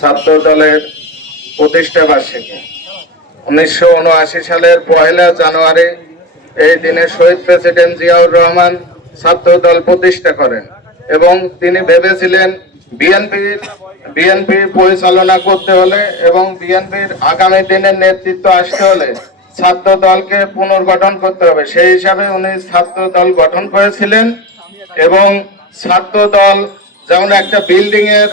ছাত্র দলের প্রতিষ্ঠা বার্ষিকী। উনিশশো উনআশি সালের পয়লা জানুয়ারি এই দিনে শহীদ প্রেসিডেন্ট জিয়াউর রহমান ছাত্র দল প্রতিষ্ঠা করেন এবং তিনি ভেবেছিলেন বিএনপির বিএনপি পরিচালনা করতে হলে এবং বিএনপির আগামী দিনের নেতৃত্ব আসতে হলে ছাত্র দলকে পুনর্গঠন করতে হবে। সেই হিসাবে উনি ছাত্র দল গঠন করেছিলেন এবং ছাত্র দল যেমন একটা বিল্ডিং এর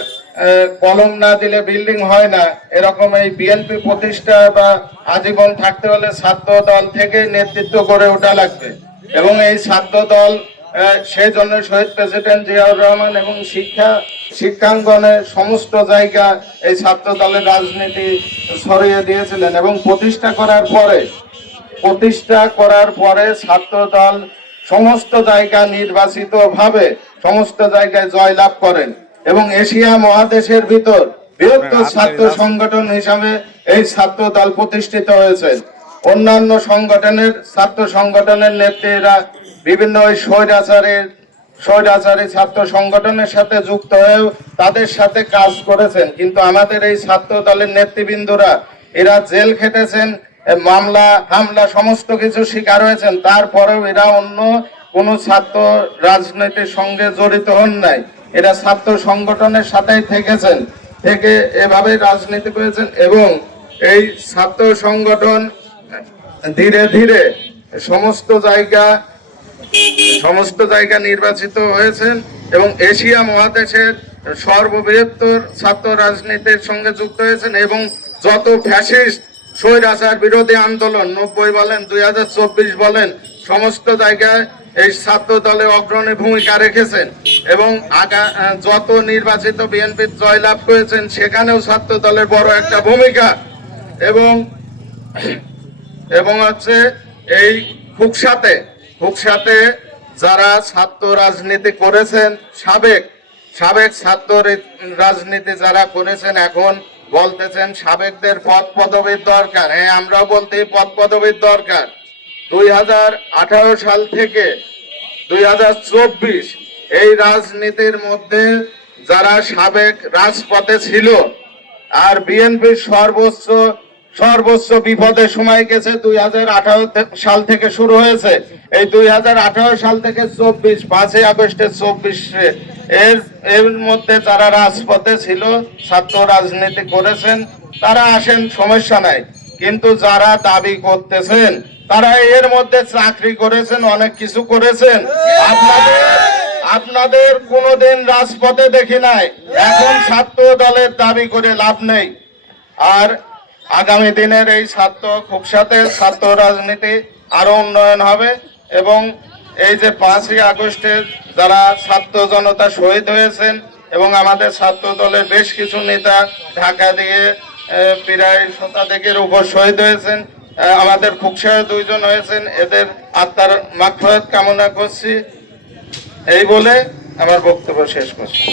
কলম না দিলে বিল্ডিং হয় না। এরকম এই বিএনপি প্রতিষ্ঠা বা আজীবন থাকতে হলে ছাত্র দল থেকে নেতৃত্ব গড়ে ওঠা লাগবে। এবং এই ছাত্র দল সেই জন্য শহীদ প্রেসিডেন্ট জিয়াউর রহমান এবং শিক্ষা, শিক্ষাঙ্গনে সমস্ত জায়গা এই ছাত্র দলের রাজনীতি সরিয়ে দিয়েছিলেন এবং প্রতিষ্ঠা করার পরে, প্রতিষ্ঠা করার পরে ছাত্র দল সমস্ত জায়গা নির্বাচিত ভাবে সমস্ত জায়গায় জয়লাভ করেন। এবং এশিয়া মহাদেশের ভিতর বৃহত্তর ছাত্র সংগঠন হিসাবে এই ছাত্র দল প্রতিষ্ঠিত হয়েছে। অন্যান্য সংগঠনের ছাত্র সংগঠনের নেত্রীরা বিভিন্ন ওই স্বৈরাচারের স্বৈরাচারী ছাত্র সংগঠনের সাথে যুক্ত হয়েও তাদের সাথে কাজ করেছেন। কিন্তু আমাদের এই ছাত্র দলের নেতৃবৃন্দরা এরা জেল খেটেছেন মামলা হামলা সমস্ত কিছু শিকার হয়েছেন। তারপরেও এরা অন্য কোনো ছাত্র রাজনীতির সঙ্গে জড়িত হন নাই। এরা ছাত্র সংগঠনের সাথেই থেকেছেন, থেকে এভাবে রাজনীতি করেছেন এবং এই ছাত্র সংগঠন ধীরে ধীরে সমস্ত জায়গা সমস্ত জায়গা নির্বাচিত হয়েছেন এবং এশিয়া মহাদেশের সর্ববৃহত্তর ছাত্র রাজনীতির সঙ্গে যুক্ত হয়েছেন এবং যত ফ্যাসিস্ট, স্বৈরাচার বিরোধী আন্দোলন, নব্বই বলেন, দুই হাজার চব্বিশ বলেন, সমস্ত জায়গায় এই ছাত্র দলে অগ্রণী ভূমিকা রেখেছেন এবং যত নির্বাচিত বিএনপির জয়লাভ করেছেন, সেখানেও ছাত্র দলের বড় একটা ভূমিকা। এবং এবং হচ্ছে এই ফুকসাতে ফুকসাতে যারা ছাত্র রাজনীতি করেছেন, সাবেক সাবেক ছাত্র রাজনীতি যারা করেছেন, এখন বলতেছেন সাবেকদের পদ পদবীর দরকার। হ্যাঁ আমরাও বলতে পদ পদবীর দরকার। দুই হাজার আঠারো সাল থেকে দুই হাজার চব্বিশ, এই রাজনীতির মধ্যে যারা সাবেক রাজপথে ছিল আর বিএনপির সর্বোচ্চ সর্বোচ্চ বিপদে সময় গেছে দুই হাজার আঠারো সাল থেকে শুরু হয়েছে। এই দুই হাজার আঠারো সাল থেকে চব্বিশ, পাঁচই আগস্টের চব্বিশে এর এর মধ্যে যারা রাজপথে ছিল, ছাত্র রাজনীতি করেছেন, তারা আসেন, সমস্যা নাই। কিন্তু যারা দাবি করতেছেন, তারা এর মধ্যে চাকরি করেছেন, অনেক কিছু করেছেন। আপনাদের আপনাদের কোনোদিন রাজপথে দেখি নাই। এখন ছাত্র দলের দাবি করে লাভ নেই। আর আগামী দিনের এই ছাত্র খুব সাথে ছাত্র রাজনীতি আরও উন্নয়ন হবে এবং এই যে পাঁচই আগস্টের যারা ছাত্র জনতা শহীদ হয়েছেন এবং আমাদের ছাত্র দলের বেশ কিছু নেতা ঢাকা দিয়ে প্রায় শতাধিকের উপর শহীদ হয়েছেন। আমাদের ফুকসায় দুইজন হয়েছেন। এদের আত্মার মাগফিরাত কামনা করছি। এই বলে আমার বক্তব্য শেষ করছি।